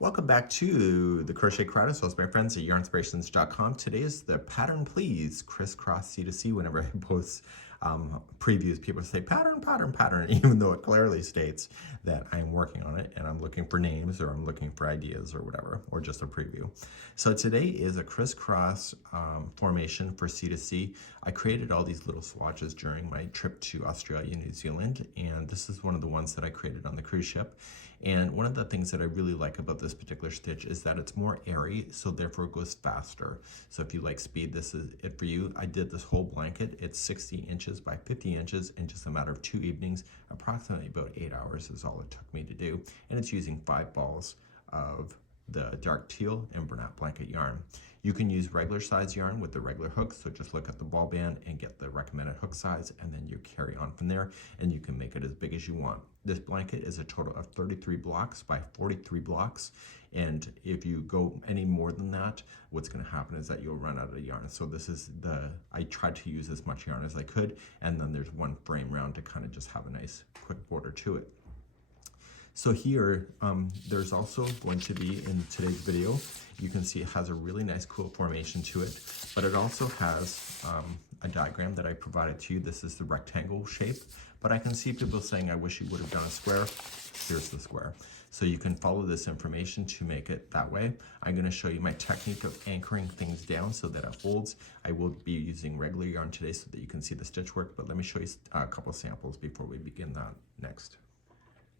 Welcome back to the Crochet Crowd. So it's my friends at yarnspirations.com. Today is the pattern please crisscross C2C. Whenever I post previews, people say pattern, pattern, pattern, even though it clearly states that I'm working on it and I'm looking for names or I'm looking for ideas or whatever, or just a preview. So today is a crisscross formation for C2C. I created all these little swatches during my trip to Australia, New Zealand, and this is one of the ones that I created on the cruise ship. And one of the things that I really like about this particular stitch is that it's more airy, so therefore it goes faster. So if you like speed, this is it for you. I did this whole blanket. It's 60 inches by 50 inches in just a matter of 2 evenings. Approximately about 8 hours is all it took me to do. And it's using 5 balls of the dark teal and Bernat blanket yarn. You can use regular size yarn with the regular hooks, so just look at the ball band and get the recommended hook size, and then you carry on from there, and you can make it as big as you want. This blanket is a total of 33 blocks by 43 blocks, and if you go any more than that, what's going to happen is that you'll run out of yarn. So this is I tried to use as much yarn as I could, and then there's one frame round to kind of just have a nice quick border to it. So here, there's also going to be, in today's video, you can see it has a really nice cool formation to it, but it also has a diagram that I provided to you. This is the rectangle shape, but I can see people saying, I wish you would have done a square. Here's the square. So you can follow this information to make it that way. I'm going to show you my technique of anchoring things down so that it holds. I will be using regular yarn today so that you can see the stitch work, but let me show you a couple samples before we begin that next.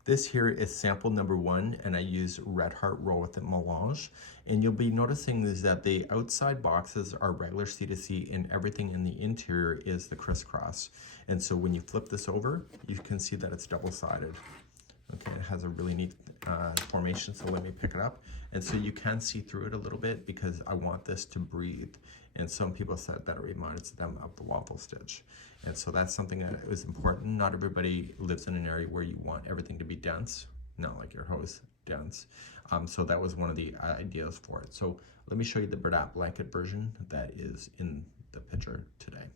This here is sample number 1, and I use Red Heart Roll With It Melange. And you'll be noticing is that the outside boxes are regular C2C and everything in the interior is the crisscross. And so when you flip this over, you can see that it's double-sided. Okay, it has a really neat formation, so let me pick it up. And so you can see through it a little bit because I want this to breathe. And some people said that it reminds them of the waffle stitch. And so that's something that is important. Not everybody lives in an area where you want everything to be dense, not like your hose dense. So that was one of the ideas for it. So let me show you the Bernat blanket version that is in the picture today.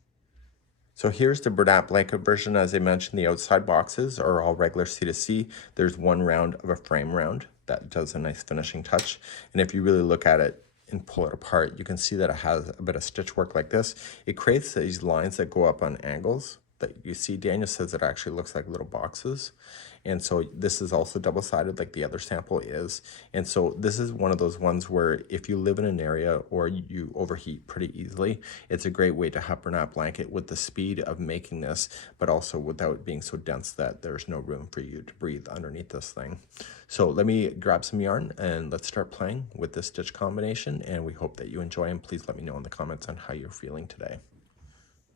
So here's the Bernat blanket version. As I mentioned, the outside boxes are all regular C2C. There's one round of a frame round that does a nice finishing touch. And if you really look at it and pull it apart, you can see that it has a bit of stitch work like this. It creates these lines that go up on angles that you see. Daniel says it actually looks like little boxes. And so this is also double-sided like the other sample is. And so this is one of those ones where if you live in an area or you overheat pretty easily, it's a great way to have Bernat blanket with the speed of making this, but also without being so dense that there's no room for you to breathe underneath this thing. So let me grab some yarn and let's start playing with this stitch combination, and we hope that you enjoy, and please let me know in the comments on how you're feeling today.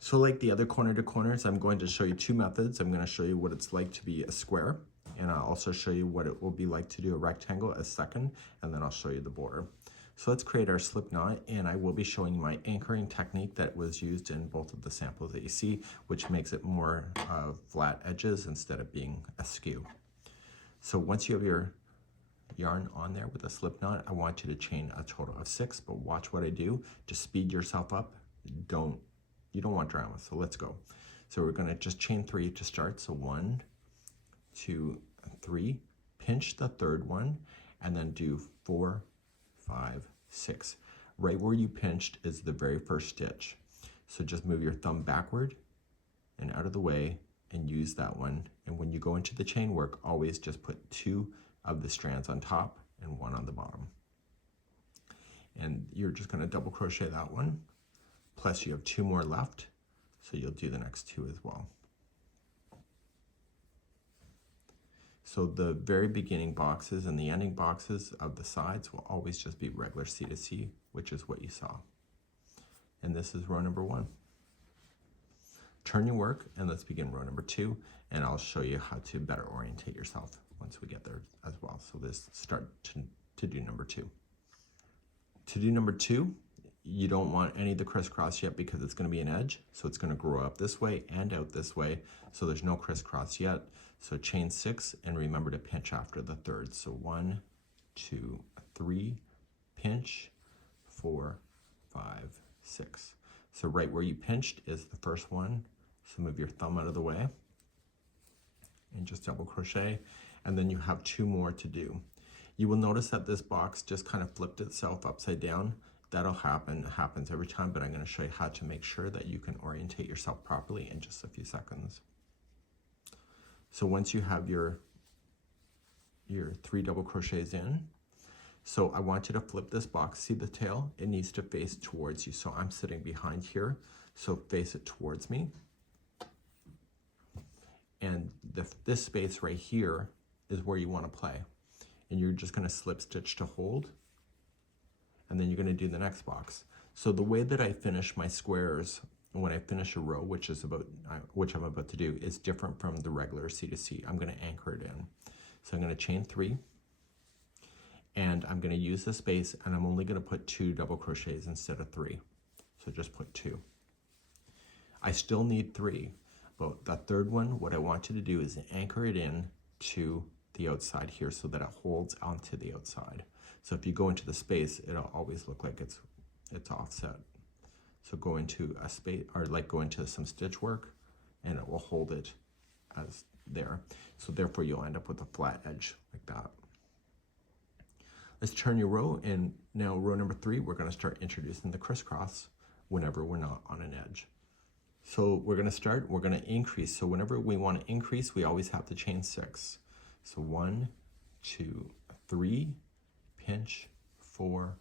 So like the other corner to corners, I'm going to show you 2 methods. I'm going to show you what it's like to be a square, and I'll also show you what it will be like to do a rectangle as second, and then I'll show you the border. So let's create our slip knot, and I will be showing you my anchoring technique that was used in both of the samples that you see, which makes it more flat edges instead of being askew. So once you have your yarn on there with a slip knot, I want you to chain a total of 6, but watch what I do to speed yourself up. You don't want drama, so let's go. So we're gonna just chain 3 to start. So 1, 2, 3, pinch the third one, and then do 4, 5, 6. Right where you pinched is the very first stitch. So just move your thumb backward and out of the way and use that one. And when you go into the chain work, always just put 2 of the strands on top and 1 on the bottom. And you're just gonna double crochet that one. Plus you have 2 more left, so you'll do the next 2 as well. So the very beginning boxes and the ending boxes of the sides will always just be regular C2C, which is what you saw. And this is row number 1. Turn your work and let's begin row number 2, and I'll show you how to better orientate yourself once we get there as well. So let's start to do number 2. To do number 2, you don't want any of the crisscross yet because it's going to be an edge, so it's going to grow up this way and out this way, so there's no crisscross yet. So chain 6 and remember to pinch after the third. So 1, 2, 3, pinch, 4, 5, 6. So right where you pinched is the first one, so move your thumb out of the way and just double crochet, and then you have 2 more to do. You will notice that this box just kind of flipped itself upside down. That'll happen, it happens every time, but I'm going to show you how to make sure that you can orientate yourself properly in just a few seconds. So once you have your 3 double crochets in, so I want you to flip this box. See the tail? It needs to face towards you. So I'm sitting behind here, so face it towards me. And this space right here is where you want to play. And you're just going to slip stitch to hold. And then you're going to do the next box. So the way that I finish my squares when I finish a row, which I'm about to do, is different from the regular C2C. I'm going to anchor it in. So I'm going to chain 3, and I'm going to use the space, and I'm only going to put 2 double crochets instead of 3. So just put 2. I still need 3, but the third one, what I want you to do is anchor it in to the outside here so that it holds onto the outside. So if you go into the space, it'll always look like it's offset. So go into a space, or like go into some stitch work, and it will hold it as there. So therefore you'll end up with a flat edge like that. Let's turn your row, and now row number 3, we're going to start introducing the crisscross whenever we're not on an edge. So we're going to increase. So whenever we want to increase, we always have to chain 6. So 1, 2, 3, pinch, 4,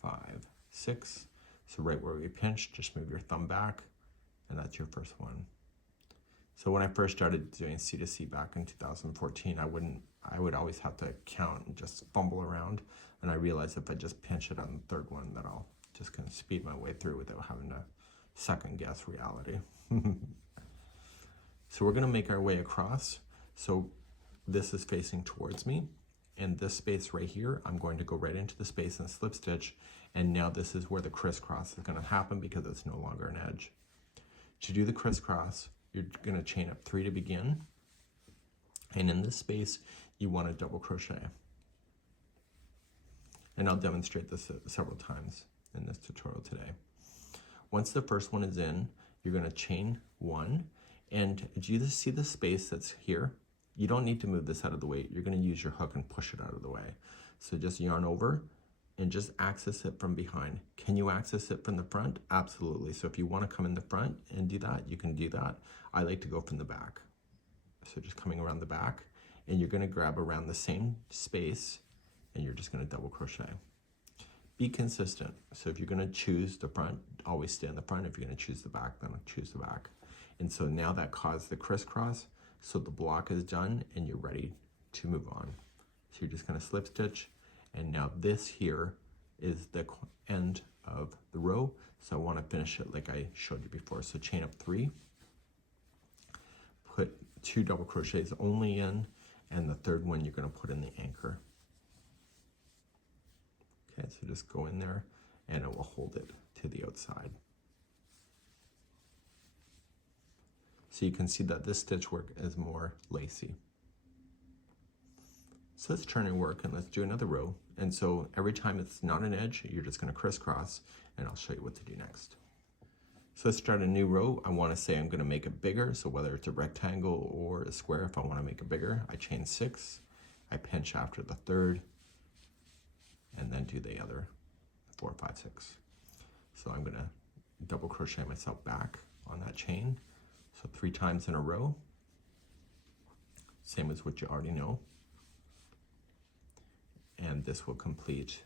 5, 6. So right where we pinch, just move your thumb back, and that's your first one. So when I first started doing C2C back in 2014, I would always have to count and just fumble around, and I realized if I just pinch it on the third one, that I'll just kind of speed my way through without having to second guess reality. So we're going to make our way across. So this is facing towards me, and this space right here, I'm going to go right into the space and slip stitch, and now this is where the crisscross is going to happen because it's no longer an edge. To do the crisscross, you're going to chain up 3 to begin, and in this space you want to double crochet, and I'll demonstrate this several times in this tutorial today. Once the first one is in, you're going to chain 1, and do you just see the space that's here? You don't need to move this out of the way. You're going to use your hook and push it out of the way. So just yarn over and just access it from behind. Can you access it from the front? Absolutely. So if you want to come in the front and do that, you can do that. I like to go from the back. So just coming around the back, and you're going to grab around the same space, and you're just going to double crochet. Be consistent. So if you're going to choose the front, always stay in the front. If you're going to choose the back, then choose the back. And so now that caused the crisscross. So the block is done, and you're ready to move on. So you're just going to slip stitch, and now this here is the end of the row. So I want to finish it like I showed you before. So chain up 3, put 2 double crochets only in, and the third one you're going to put in the anchor. Okay, so just go in there, and it will hold it to the outside. So you can see that this stitch work is more lacy. So let's turn and work, and let's do another row. And so every time it's not an edge, you're just going to crisscross, and I'll show you what to do next. So let's start a new row. I want to say I'm going to make it bigger. So whether it's a rectangle or a square, if I want to make it bigger, I chain 6, I pinch after the third, and then do the other 4, 5, 6. So I'm going to double crochet myself back on that chain. So 3 times in a row, same as what you already know. And this will complete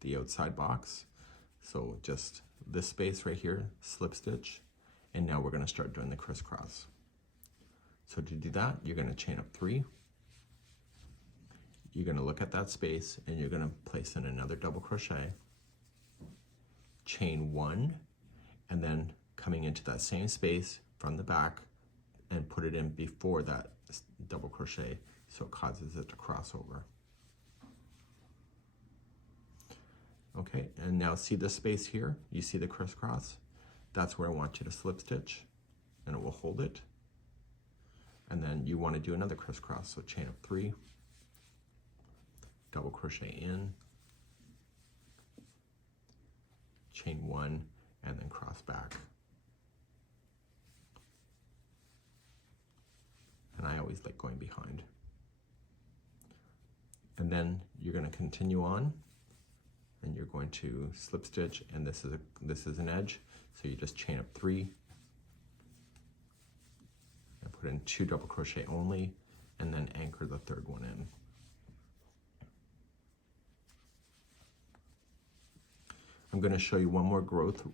the outside box. So just this space right here, slip stitch, and now we're going to start doing the crisscross. So to do that, you're going to chain up 3. You're going to look at that space, and you're going to place in another double crochet, chain 1, and then coming into that same space from the back and put it in before that double crochet, so it causes it to cross over. Okay, and now see this space here? You see the crisscross? That's where I want you to slip stitch, and it will hold it. And then you want to do another crisscross, so chain up 3, double crochet in, chain 1, and then cross back. And I always like going behind. And then you're going to continue on, and you're going to slip stitch, and this is an edge, so you just chain up 3 and put in 2 double crochet only, and then anchor the 3rd one in. I'm going to show you one more growth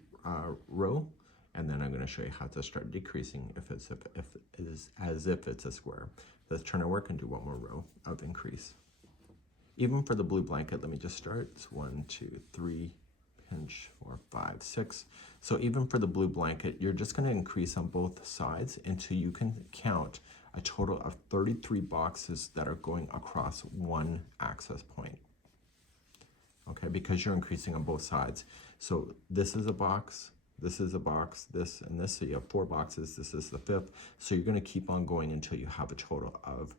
row, and then I'm going to show you how to start decreasing as if it's a square. Let's turn our work and do one more row of increase. Even for the blue blanket, let me just start. It's 1, 2, 3, pinch, 4, 5, 6. So even for the blue blanket, you're just going to increase on both sides until you can count a total of 33 boxes that are going across one access point. Okay, because you're increasing on both sides. So this is a box, this is a box, this and this, so you have 4 boxes, this is the 5th. So you're going to keep on going until you have a total of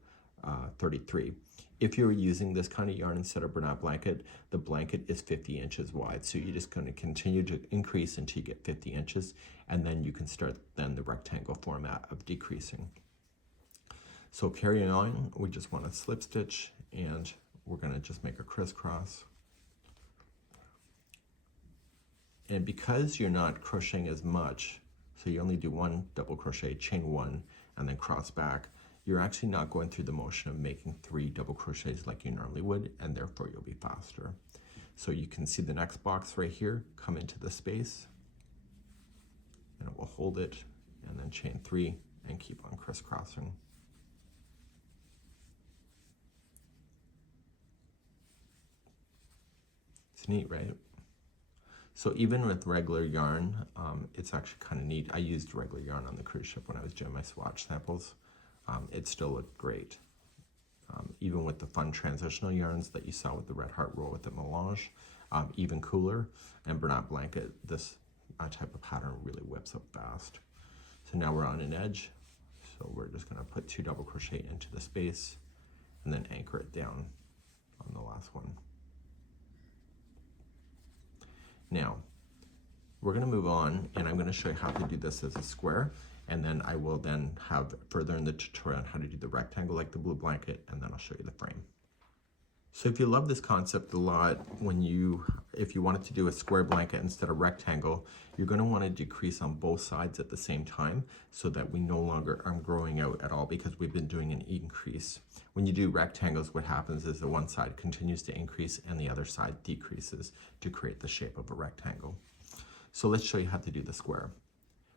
33. If you're using this kind of yarn instead of Bernat blanket, the blanket is 50 inches wide. So you're just going to continue to increase until you get 50 inches, and then you can start then the rectangle format of decreasing. So carrying on, we just want to slip stitch, and we're going to just make a crisscross. And because you're not crocheting as much, so you only do 1 double crochet, chain 1, and then cross back, you're actually not going through the motion of making 3 double crochets like you normally would, and therefore you'll be faster. So you can see the next box right here, come into the space, and it will hold it, and then chain 3, and keep on crisscrossing. It's neat, right? So even with regular yarn, it's actually kind of neat. I used regular yarn on the cruise ship when I was doing my swatch samples. It still looked great. Even with the fun transitional yarns that you saw with the Red Heart roll with the melange, even cooler. And Bernat blanket, this type of pattern really whips up fast. So now we're on an edge. So we're just going to put 2 double crochet into the space and then anchor it down on the last one. Now, we're going to move on, and I'm going to show you how to do this as a square, and then I will then have further in the tutorial on how to do the rectangle like the blue blanket, and then I'll show you the frame. So if you love this concept a lot, if you wanted to do a square blanket instead of rectangle, you're going to want to decrease on both sides at the same time so that we no longer are growing out at all, because we've been doing an increase. When you do rectangles, what happens is the one side continues to increase and the other side decreases to create the shape of a rectangle. So let's show you how to do the square.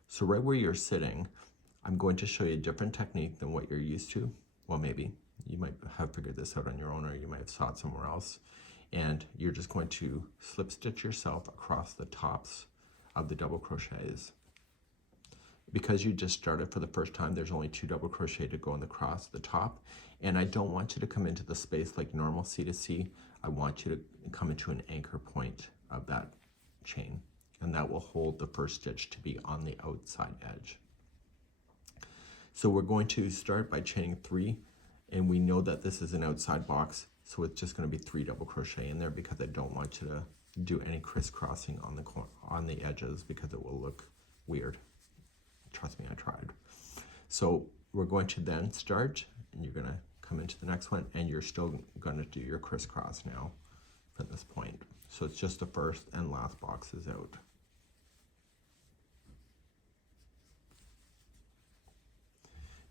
So right where you're sitting, I'm going to show you a different technique than what you're used to. Well, maybe. You might have figured this out on your own, or you might have saw it somewhere else. And you're just going to slip stitch yourself across the tops of the double crochets. Because you just started for the first time, there's only 2 double crochet to go across the top. And I don't want you to come into the space like normal C2C. I want you to come into an anchor point of that chain. And that will hold the first stitch to be on the outside edge. So we're going to start by chaining 3. And we know that this is an outside box, so it's just going to be 3 double crochet in there, because I don't want you to do any crisscrossing on the edges, because it will look weird. Trust me, I tried. So we're going to then start, and you're going to come into the next one, and you're still going to do your crisscross now from this point. So it's just the first and last boxes out.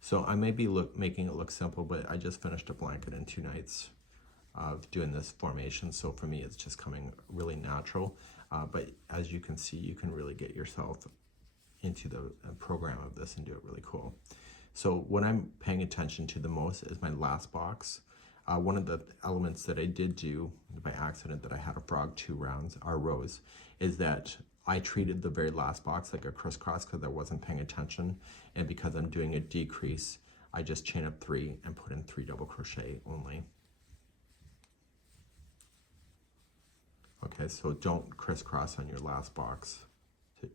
So I may be making it look simple, but I just finished a blanket in 2 nights of doing this formation. So for me, it's just coming really natural. But as you can see, you can really get yourself into the program of this and do it really cool. So what I'm paying attention to the most is my last box. One of the elements that I did do by accident that I had a frog 2 rows is that I treated the very last box like a crisscross because I wasn't paying attention, and because I'm doing a decrease, I just chain up 3 and put in 3 double crochet only. Okay, so don't crisscross on your last box.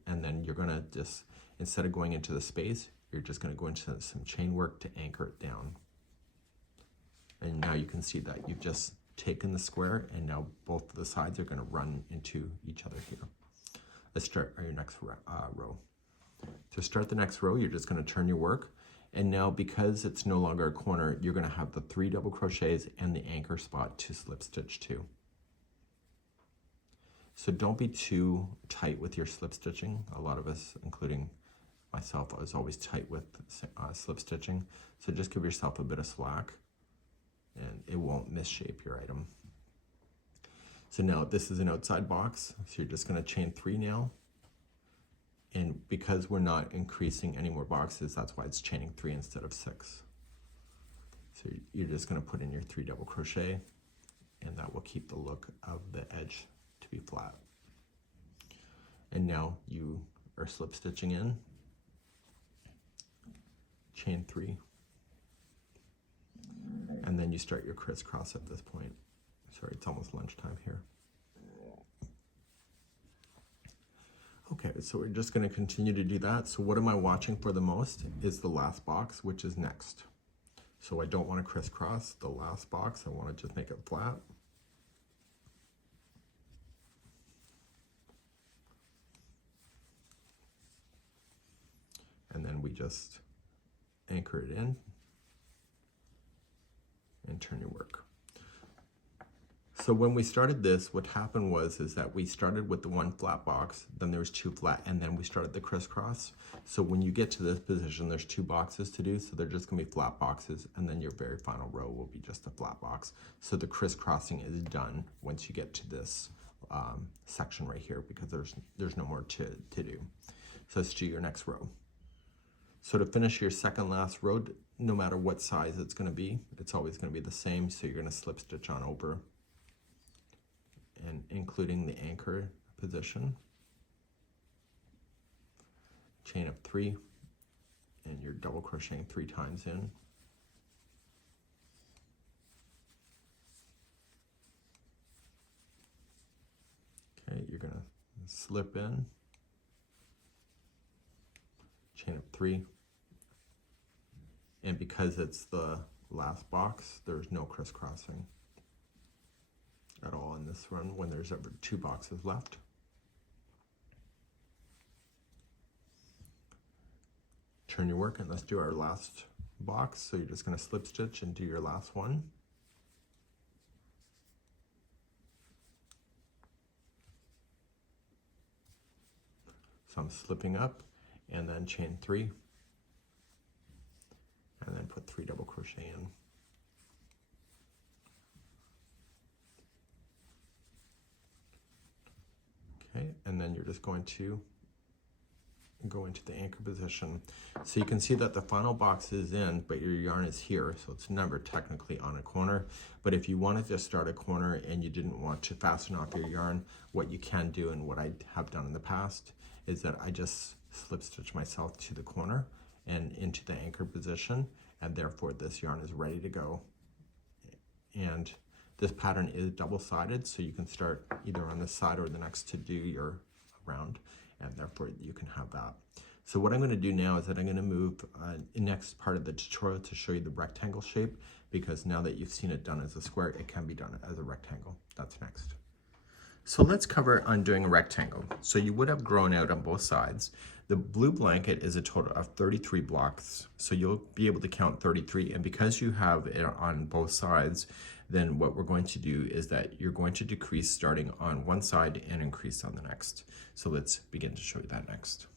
And then you're gonna just, instead of going into the space, you're just gonna go into some chain work to anchor it down. And now you can see that you've just taken the square, and now both of the sides are gonna run into each other here. Let's start your next row. To start the next row, you're just going to turn your work, And now because it's no longer a corner, you're going to have the 3 double crochets and the anchor spot to slip stitch to. So don't be too tight with your slip stitching. A lot of us, including myself, I was always tight with slip stitching. So just give yourself a bit of slack and it won't misshape your item. So now this is an outside box. So you're just going to chain 3 now. And because we're not increasing any more boxes, that's why it's chaining 3 instead of 6. So you're just going to put in your 3 double crochet, and that will keep the look of the edge to be flat. And now you are slip stitching in, chain 3, and then you start your crisscross at this point. Sorry, it's almost lunchtime here. Okay, so we're just going to continue to do that. So what am I watching for the most is the last box, which is next. So I don't want to crisscross the last box. I want to just make it flat. And then we just anchor it in and turn your work. So when we started this, what happened was that we started with the 1 flat box, then there was 2 flat, and then we started the crisscross. So when you get to this position, there's 2 boxes to do, so they're just gonna be flat boxes, and then your very final row will be just a flat box. So the crisscrossing is done once you get to this section right here, because there's no more to do. So let's do your next row. So to finish your second last row, no matter what size it's gonna be, it's always gonna be the same, so you're gonna slip stitch on over, and including the anchor position, chain up 3, and you're double crocheting 3 times in. Okay, you're gonna slip in, chain up 3, and because it's the last box, there's no crisscrossing at all in this run when there's ever 2 boxes left. Turn your work, and let's do our last box. So you're just going to slip stitch and do your last one. So I'm slipping up and then chain 3 and then put 3 double crochet in. Okay, and then you're just going to go into the anchor position. So you can see that the final box is in, but your yarn is here, so it's never technically on a corner. But if you wanted to start a corner and you didn't want to fasten off your yarn, what you can do, and what I have done in the past, is that I just slip stitch myself to the corner and into the anchor position, and therefore this yarn is ready to go. And this pattern is double-sided, so you can start either on this side or the next to do your round, and therefore you can have that. So what I'm going to do now is that I'm going to move the next part of the tutorial to show you the rectangle shape, because now that you've seen it done as a square, it can be done as a rectangle. That's next. So let's cover undoing a rectangle. So you would have grown out on both sides. The blue blanket is a total of 33 blocks, so you'll be able to count 33, and because you have it on both sides, then what we're going to do is that you're going to decrease starting on one side and increase on the next. So let's begin to show you that next.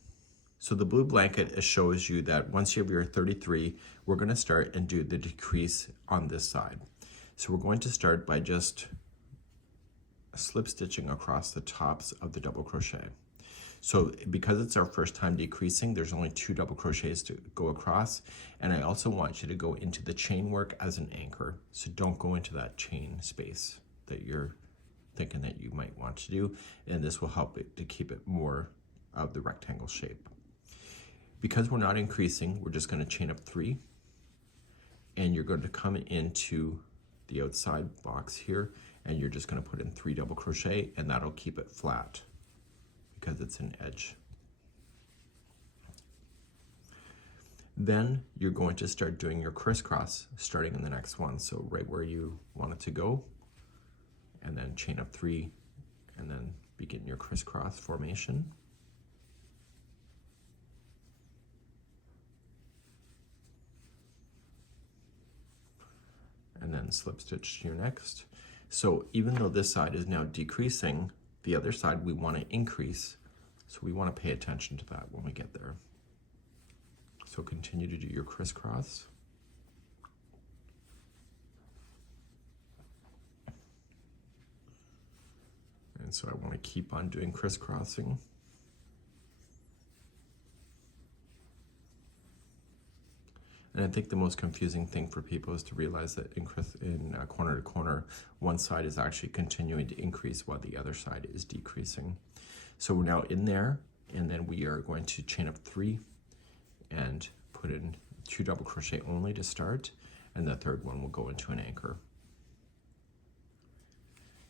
So the blue blanket shows you that once you have your 33, we're going to start and do the decrease on this side. So we're going to start by just slip stitching across the tops of the double crochet. So because it's our first time decreasing, there's only 2 double crochets to go across, and I also want you to go into the chain work as an anchor. So don't go into that chain space that you're thinking that you might want to do, and this will help it to keep it more of the rectangle shape. Because we're not increasing, we're just going to chain up 3, and you're going to come into the outside box here, and you're just going to put in 3 double crochet, and that'll keep it flat because it's an edge. Then you're going to start doing your crisscross starting in the next one. So right where you want it to go, and then chain up 3, and then begin your crisscross formation. and then slip stitch to your next. So even though this side is now decreasing, the other side we want to increase. So we want to pay attention to that when we get there. So continue to do your crisscross. And so I want to keep on doing crisscrossing. And I think the most confusing thing for people is to realize that in corner to corner, one side is actually continuing to increase while the other side is decreasing. So we're now in there, and then we are going to chain up 3 and put in 2 double crochet only to start, and the third one will go into an anchor.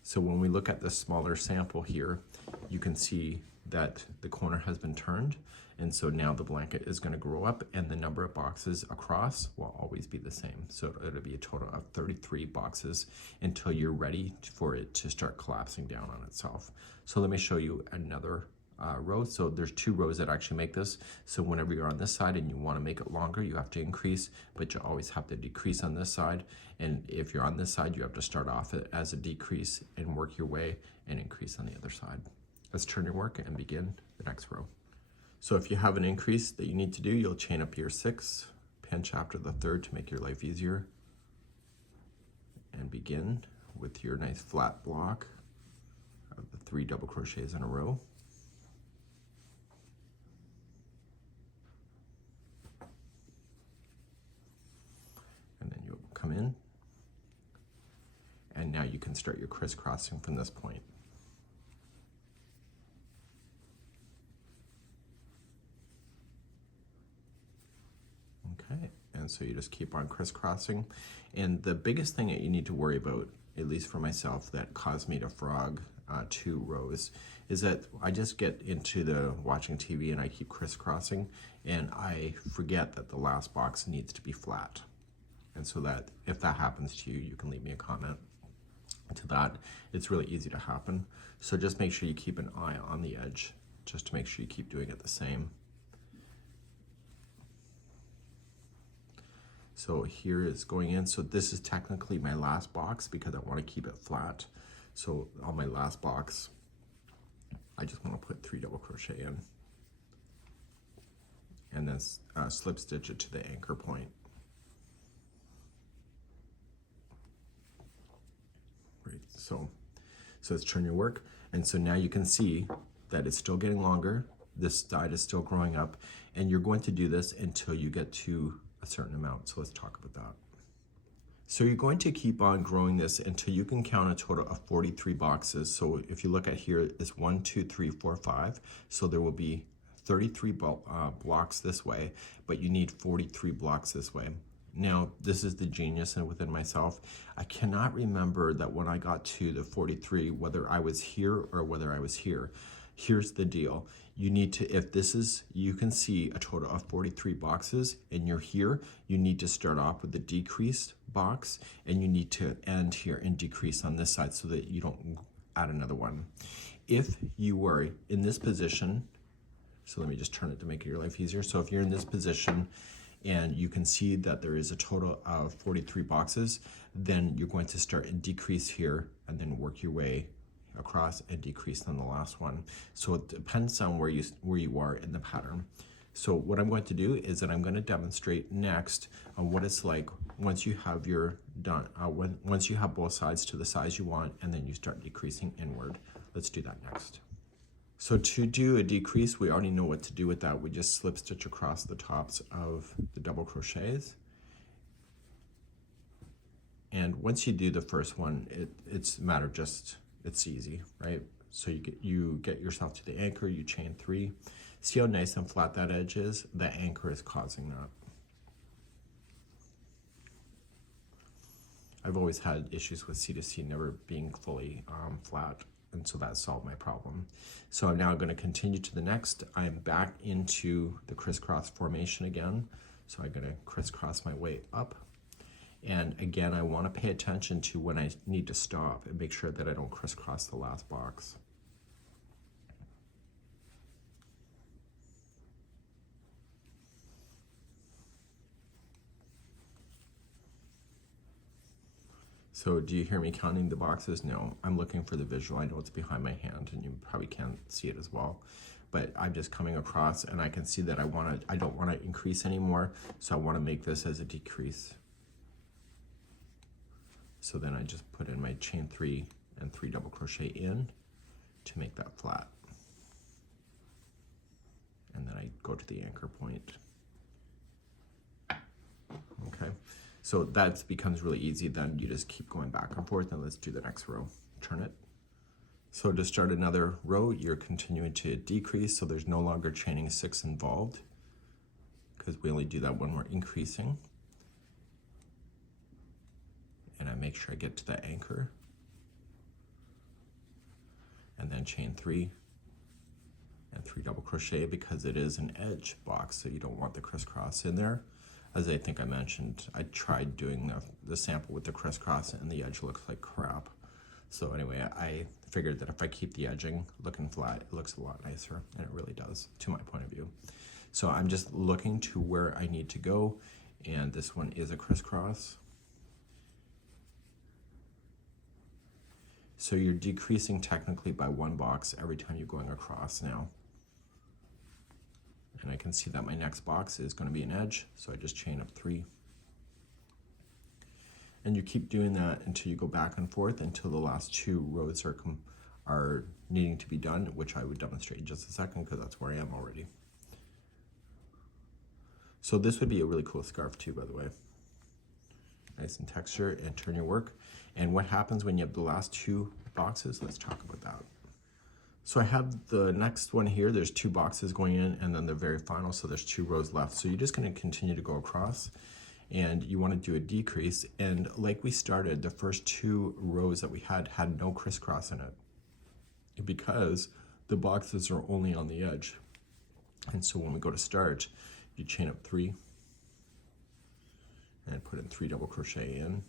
So when we look at the smaller sample here, you can see that the corner has been turned, and so now the blanket is going to grow up, and the number of boxes across will always be the same. So it'll be a total of 33 boxes until you're ready for it to start collapsing down on itself. So let me show you another row. So there's 2 rows that actually make this. So whenever you're on this side and you want to make it longer, you have to increase, but you always have to decrease on this side. And if you're on this side, you have to start off it as a decrease and work your way and increase on the other side. Let's turn your work and begin the next row. So if you have an increase that you need to do, you'll chain up your 6, pen chapter the 3rd to make your life easier, and begin with your nice flat block of the 3 double crochets in a row. And then you'll come in, and now you can start your crisscrossing from this point. Okay, and so you just keep on crisscrossing. And the biggest thing that you need to worry about, at least for myself, that caused me to frog 2 rows, is that I just get into the watching TV and I keep crisscrossing, and I forget that the last box needs to be flat. And so that if that happens to you, you can leave me a comment to that. It's really easy to happen. So just make sure you keep an eye on the edge, just to make sure you keep doing it the same. So here is going in. So this is technically my last box because I want to keep it flat. So on my last box, I just want to put 3 double crochet in, and then slip stitch it to the anchor point. Right. So let's turn your work, and so now you can see that it's still getting longer. This side is still growing up, and you're going to do this until you get to a certain amount. So let's talk about that. So you're going to keep on growing this until you can count a total of 43 boxes. So if you look at here, it's 1, 2, 3, 4, 5. So there will be 33 blocks this way, but you need 43 blocks this way. Now, this is the genius within myself. I cannot remember that when I got to the 43, whether I was here or whether I was here. Here's the deal. You need to, if this is, you can see a total of 43 boxes and you're here, you need to start off with the decreased box and you need to end here and decrease on this side so that you don't add another one. If you were in this position, so let me just turn it to make your life easier. So if you're in this position and you can see that there is a total of 43 boxes, then you're going to start and decrease here and then work your way across and decrease on the last one. So it depends on where you are in the pattern. So what I'm going to do is that I'm going to demonstrate next on what it's like once you have your done once you have both sides to the size you want, and then you start decreasing inward. Let's do that next. So to do a decrease, we already know what to do with that. We just slip stitch across the tops of the double crochets. And once you do the first one, it's a matter of just, it's easy, right? So you get yourself to the anchor, you chain 3. See how nice and flat that edge is? The anchor is causing that. I've always had issues with C2C never being fully flat, and so that solved my problem. So I'm now going to continue to the next. I'm back into the crisscross formation again. So I'm going to crisscross my way up. And again, I want to pay attention to when I need to stop and make sure that I don't crisscross the last box. So do you hear me counting the boxes? No, I'm looking for the visual. I know it's behind my hand and you probably can't see it as well, but I'm just coming across and I can see that I don't want to increase anymore. So I want to make this as a decrease. So then I just put in my chain 3 and 3 double crochet in to make that flat. And then I go to the anchor point. Okay, so that becomes really easy. Then you just keep going back and forth, and let's do the next row. Turn it. So to start another row, you're continuing to decrease, so there's no longer chaining 6 involved, because we only do that when we're increasing. And I make sure I get to the anchor, and then chain 3 and 3 double crochet, because it is an edge box, so you don't want the crisscross in there. As I think I mentioned, I tried doing the sample with the crisscross and the edge looks like crap. So anyway, I figured that if I keep the edging looking flat, it looks a lot nicer, and it really does, to my point of view. So I'm just looking to where I need to go, and this one is a crisscross. So you're decreasing technically by 1 box every time you're going across now. And I can see that my next box is going to be an edge, so I just chain up 3. And you keep doing that until you go back and forth until the last 2 rows are needing to be done, which I would demonstrate in just a second because that's where I am already. So this would be a really cool scarf too, by the way. Nice in texture, and turn your work. And what happens when you have the last 2 boxes? Let's talk about that. So I have the next one here. There's 2 boxes going in, and then the very final, so there's 2 rows left. So you're just going to continue to go across, and you want to do a decrease. And like we started, the first 2 rows that we had no crisscross in it, because the boxes are only on the edge. And so when we go to start, you chain up 3 and put in 3 double crochet in.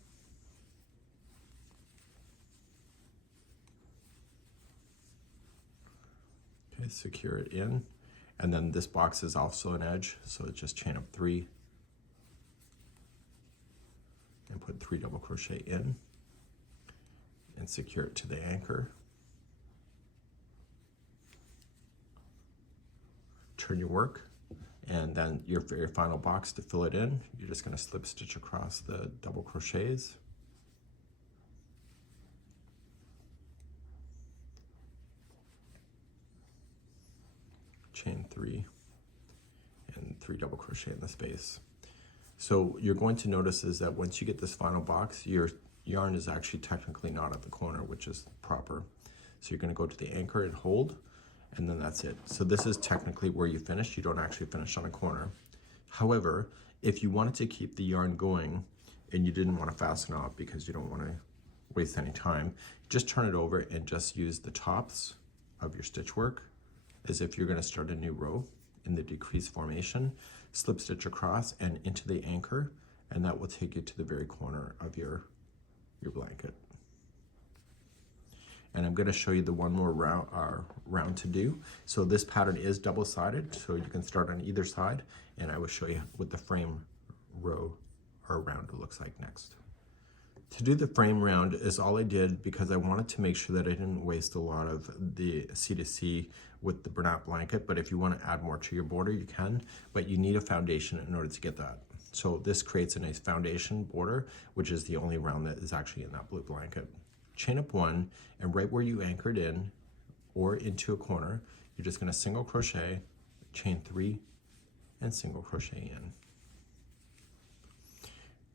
Okay, secure it in, and then this box is also an edge, so just chain up 3 and put 3 double crochet in and secure it to the anchor. Turn your work, and then your very final box to fill it in, you're just going to slip stitch across the double crochets. Chain 3 and 3 double crochet in the space. So you're going to notice is that once you get this final box, your yarn is actually technically not at the corner, which is proper. So you're going to go to the anchor and hold, and then that's it. So this is technically where you finish. You don't actually finish on a corner. However, if you wanted to keep the yarn going and you didn't want to fasten off because you don't want to waste any time, just turn it over and just use the tops of your stitch work as if you're going to start a new row in the decrease formation, slip stitch across and into the anchor, and that will take you to the very corner of your blanket. And I'm going to show you the one more round to do. So this pattern is double-sided, so you can start on either side, and I will show you what the frame row or round looks like next. To do the frame round is all I did because I wanted to make sure that I didn't waste a lot of the C2C with the Bernat blanket, but if you want to add more to your border, you can, but you need a foundation in order to get that. So this creates a nice foundation border, which is the only round that is actually in that blue blanket. Chain up 1, and right where you anchored in or into a corner, you're just going to single crochet, chain 3, and single crochet in.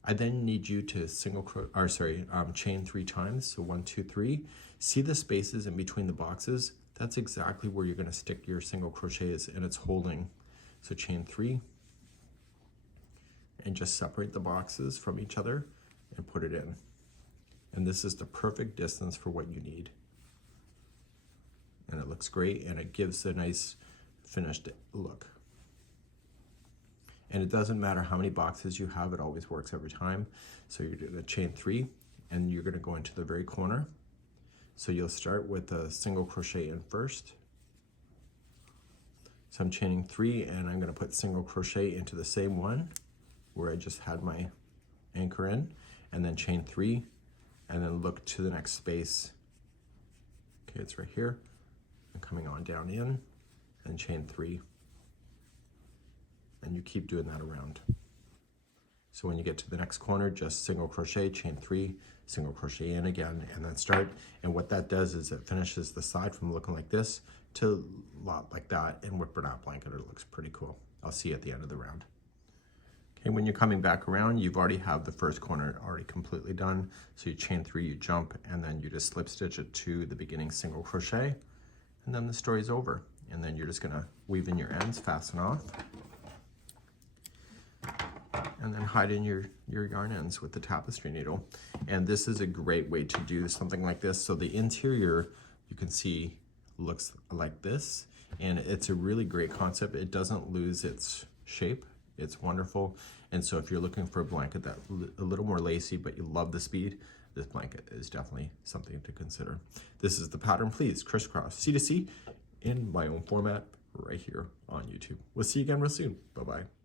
I then need you to chain 3 times, so 1, 2, 3. See the spaces in between the boxes? That's exactly where you're going to stick your single crochets, and it's holding. So chain 3, and just separate the boxes from each other and put it in. And this is the perfect distance for what you need. And it looks great, and it gives a nice finished look. And it doesn't matter how many boxes you have, it always works every time. So you're going to chain 3, and you're going to go into the very corner. So you'll start with a single crochet in first. So I'm chaining 3, and I'm going to put single crochet into the same one where I just had my anchor in, and then chain 3, and then look to the next space. Okay, it's right here. And coming on down in, and chain 3. And you keep doing that around. So when you get to the next corner, just single crochet, chain 3, single crochet in again, and then start. And what that does is it finishes the side from looking like this to a lot like that, and with burnout blanket, it looks pretty cool. I'll see you at the end of the round. Okay, when you're coming back around, you've already have the first corner already completely done. So you chain 3, you jump, and then you just slip stitch it to the beginning single crochet, and then the story's over. And then you're just gonna weave in your ends, fasten off, and then hide in your yarn ends with the tapestry needle. And this is a great way to do something like this. So the interior, you can see, looks like this, and it's a really great concept. It doesn't lose its shape. It's wonderful. And so if you're looking for a blanket that's a little more lacy, but you love the speed, this blanket is definitely something to consider. This is the Pattern Please Crisscross C2C in my own format right here on YouTube. We'll see you again real soon. Bye-bye.